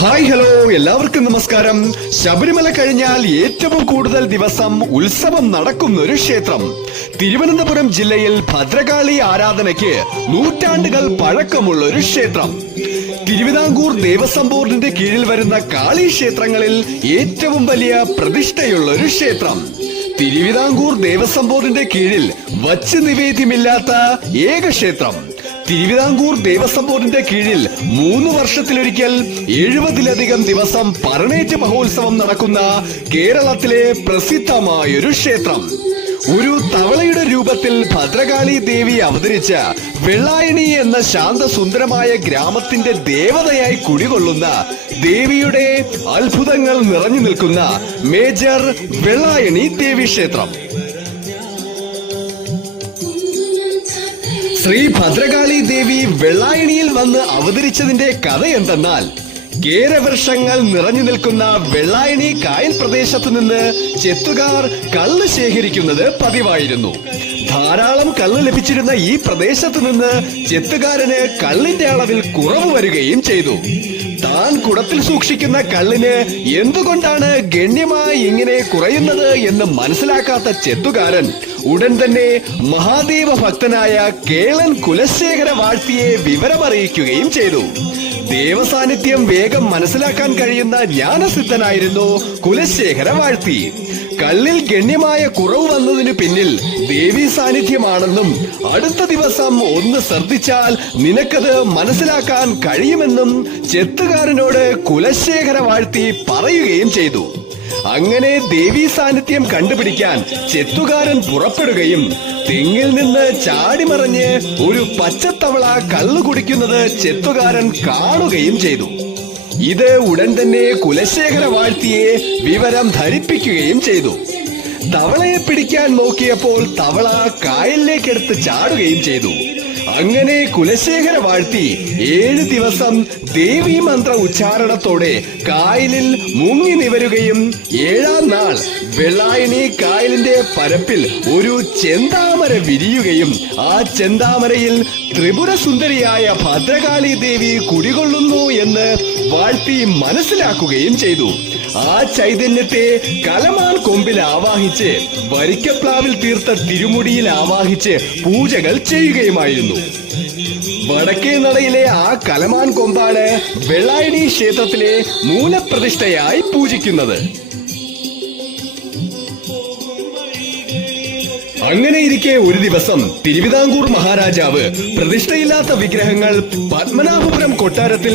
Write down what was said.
Hi hello എല്ലാവർക്കും നമസ്കാരം. ശബരിമല കഴിഞ്ഞാൽ ഏറ്റവും കൂടുതൽ ദിവസം ഉത്സവം നടക്കുന്ന ഒരു ക്ഷേത്രം തിരുവനന്തപുരം ജില്ലയിൽ ഭദ്രകാളി ആരാധനയ്ക്ക് നൂറ്റാണ്ടുകൾ പഴക്കമുള്ള ഒരു ക്ഷേത്രം. തിരുവിതാംകൂർ ദേവസ്വം ബോർഡിന്റെ കീഴിൽ വരുന്ന കാളി ക്ഷേത്രങ്ങളിൽ ഏറ്റവും വലിയ പ്രതിഷ്ഠയുള്ള ഒരു ക്ഷേത്രം. തിരുവിതാംകൂർ ദേവസ്വം ബോർഡിന്റെ കീഴിൽ വച്ച് നിവേദ്യമില്ലാത്ത ഏക ക്ഷേത്രം. തിരുവിതാംകൂർ ദേവസ്വം ബോർഡിന്റെ കീഴിൽ 3 വർഷത്തിലൊരിക്കൽ 70-ലധികം ദിവസം പറണേറ്റ് മഹോത്സവം നടക്കുന്ന കേരളത്തിലെ പ്രസിദ്ധമായൊരു ക്ഷേത്രം. ഒരു തവളയുടെ രൂപത്തിൽ ഭദ്രകാളി ദേവി അവതരിച്ച വെള്ളായണി എന്ന ശാന്തസുന്ദരമായ ഗ്രാമത്തിന്റെ ദേവതയായി കുടികൊള്ളുന്ന ദേവിയുടെ അത്ഭുതങ്ങൾ നിറഞ്ഞു നിൽക്കുന്ന മേജർ വെള്ളായണി ദേവി ക്ഷേത്രം. ശ്രീ ഭദ്രകാളി ദേവി വെള്ളായണിയിൽ വന്ന് അവതരിച്ചതിന്റെ കഥ എന്തെന്നാൽ, കേരവർഷങ്ങൾ നിറഞ്ഞു നിൽക്കുന്ന വെള്ളായണി കായൽ പ്രദേശത്ത് നിന്ന് ചെത്തുകാർ കള്ള് ശേഖരിക്കുന്നത് പതിവായിരുന്നു. ധാരാളം കള്ള് ലഭിച്ചിരുന്ന ഈ പ്രദേശത്ത് നിന്ന് ചെത്തുകാരന് കള്ളിന്റെ അളവിൽ കുറവ് വരികയും ചെയ്തു. താൻ കുടത്തിൽ സൂക്ഷിക്കുന്ന കള്ളിന് എന്തുകൊണ്ടാണ് ഗണ്യമായി ഇങ്ങനെ കുറയുന്നത് എന്ന് മനസ്സിലാക്കാത്ത ചെത്തുകാരൻ ഉടൻ തന്നെ മഹാദേവ ഭക്തനായ കേളൻ കുലശേഖര വാഴ്ത്തിയെ വിവരമറിയിക്കുകയും ചെയ്തു. ദേവസാന്നിധ്യം വേഗം മനസ്സിലാക്കാൻ കഴിയുന്ന ജ്ഞാനസിദ്ധനായിരുന്നു കുലശേഖര വാഴ്ത്തി. കള്ളിൽ ഗണ്യമായ കുറവ് വന്നതിന് പിന്നിൽ ദേവീ സാന്നിധ്യമാണെന്നും അടുത്ത ദിവസം ഒന്ന് ശ്രദ്ധിച്ചാൽ നിനക്കത് മനസ്സിലാക്കാൻ കഴിയുമെന്നും ചെത്തുകാരനോട് കുലശേഖര വാഴ്ത്തി പറയുകയും ചെയ്തു. അങ്ങനെ ദേവീ സാന്നിധ്യം കണ്ടുപിടിക്കാൻ ചെത്തുകാരൻ പുറപ്പെടുകയും തെങ്ങിൽ നിന്ന് ചാടിമറിഞ്ഞ് ഒരു പച്ചത്തവള കള്ളു കുടിക്കുന്നത് ചെത്തുകാരൻ കാണുകയും ചെയ്തു. ഇത് ഉടൻ തന്നെ കുലശേഖര വാഴ്ത്തിയെ വിവരം ധരിപ്പിക്കുകയും ചെയ്തു. തവളയെ പിടിക്കാൻ നോക്കിയപ്പോൾ തവള കായലിലേക്കെടുത്ത് ചാടുകയും ചെയ്തു. അങ്ങനെ കുലശേഖര വാഴ്ത്തി 7 ദിവസം ദേവീ മന്ത്ര ഉച്ചാരണത്തോടെ കായലിൽ മുങ്ങി നിവരുകയും 7-ാം നാൾ വെള്ളായണി കായലിന്റെ പരപ്പിൽ ഒരു ചെന്താമര വിരിയുകയും ആ ചെന്താമരയിൽ ത്രിപുര സുന്ദരിയായ ഭദ്രകാളി ദേവി കുടികൊള്ളുന്നു എന്ന് വാഴ്ത്തി മനസ്സിലാക്കുകയും ചെയ്തു. ആ ചൈതന്യത്തെ കലമാൻ കൊമ്പിൽ ആവാഹിച്ച് വരിക്കപ്ലാവിൽ തീർത്ത തിരുമുടിയിൽ ആവാഹിച്ച് പൂജകൾ ചെയ്യുകയുമായിരുന്നു. വടക്കേ നടയിലെ ആ കലമാൻ കൊമ്പാണ് വെള്ളായണി ക്ഷേത്രത്തിലെ മൂലപ്രതിഷ്ഠയായി പൂജിക്കുന്നത്. അങ്ങനെയിരിക്കെ ഒരു ദിവസം തിരുവിതാംകൂർ മഹാരാജാവ് പ്രതിഷ്ഠയില്ലാത്ത വിഗ്രഹങ്ങൾ പത്മനാഭപുരം കൊട്ടാരത്തിൽ